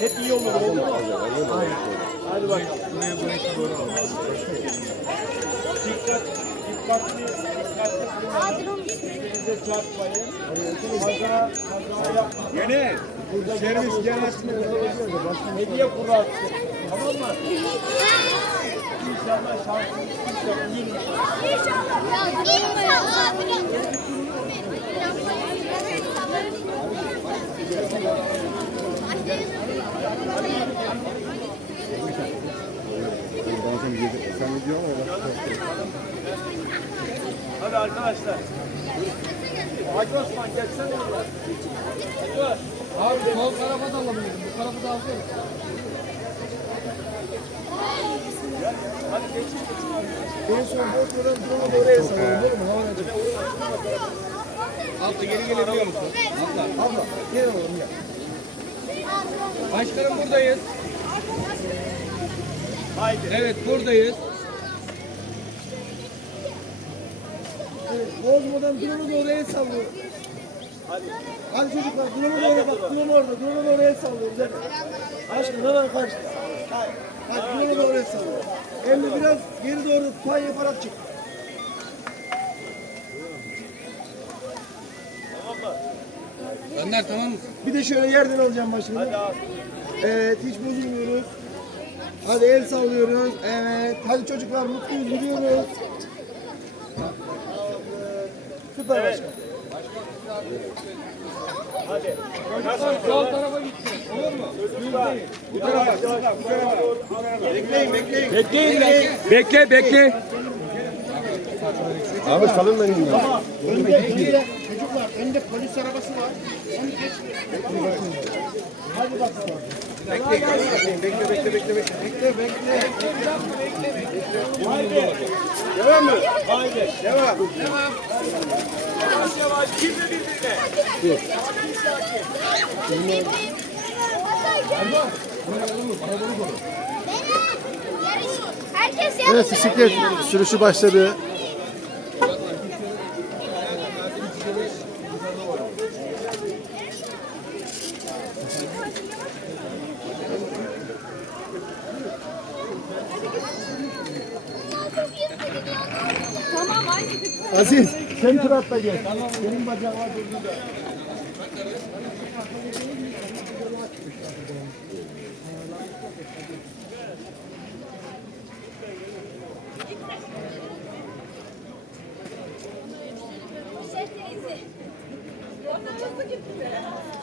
Hep iyi olur oldu mu? Aynen. Hadi bakalım. Dikkat, dikkatli, dikkatli. Birbirinize çarpmayın. Kaza, kaza yapmayın. Yine servis gelmesini Hediye kuru atsın. Tamam mı? İnşallah şansınız inşallah iyi. Sen Hadi arkadaşlar. Hacı Osman gelsene oraya. Abi sol tarafa da alabilirim. Bu tarafı da alsana. Hadi geçin. En son boşmadan drone'u da oraya salın. Olur mu? Hava. Abla geri gelebiliyor musun? Abla. Abla gel oğlum gel. Başkanım buradayız. Haydi. Evet buradayız. Bozmadan drone'u da oraya sallıyor. Hadi. Hadi çocuklar drone'u da oraya bak. Drone orada. Drone'u da oraya sallıyor. Hadi. Aşkım hemen karşıda. Hadi. Hadi drone'u da oraya sallıyor. Elini biraz geri doğru pay yaparak çık. Önder tamam mı? Bir de şöyle yerden alacağım başını. Hadi abi. Evet hiç bozulmuyoruz. Hadi el sallıyoruz. Evet. Hadi çocuklar mutluyuz gidiyoruz. Süper Evet. Hadi. Sol tarafa gitsin. Olur mu? Çocuklar. Bu tarafa. Bu tarafa. Bu tarafa. Bekleyin bekleyin. Bekleyin bekleyin. Bekle bekle. Abi salın beni. Tamam. Önde, önde, çocuklar önde polis arabası var. Hadi bakalım. Bekle bekle bekle bekle. Bekle bekle. Haydi. Devam mı? Haydi. Devam. Yavaş yavaş. Girme birbirine. Herkes Evet bisiklet sürüşü başladı. Tamam anne. Aziz sen tur atla gel. Tamam. Benim bacağım var burada. 너무 기쁘네.